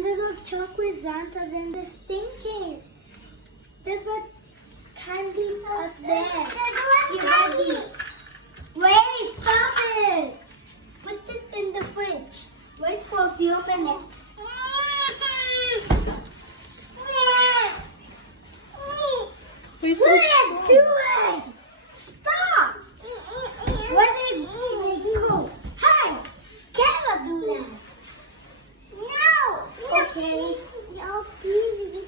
And there's what chocolate Xantas and the stinkers. There's what candy up there. You have these. Wait, stop it. Put this in the fridge. Wait for a few minutes. You're so What are small. you doing? Stop. Where did you go? Hey, cannot do that. No. Okay. No, please.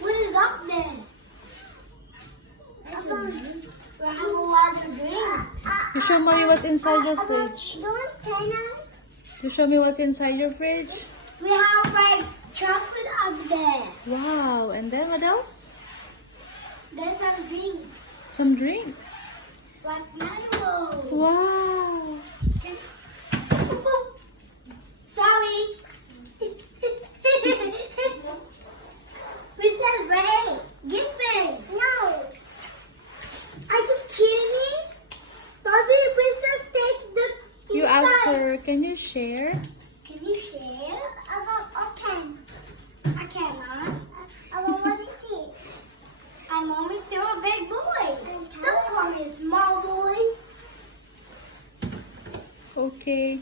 What is up there? We have a lot of drinks. You show mommy what's inside your fridge. Don't turn out. You show me what's inside your fridge. We have like chocolate up there. Wow. And then what else? There's some drinks. Some drinks. Like mango. Wow. Sorry. We said wait. Give me. No. Are you kidding me? Bobby, please just take the You inside. asked her, can you share? Can you share? I will open. I cannot. I will want to eat. I'm almost still a big boy. Don't call me a small boy. Okay.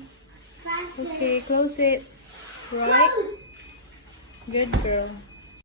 Francis. Okay, close it. Right? Close. Good girl.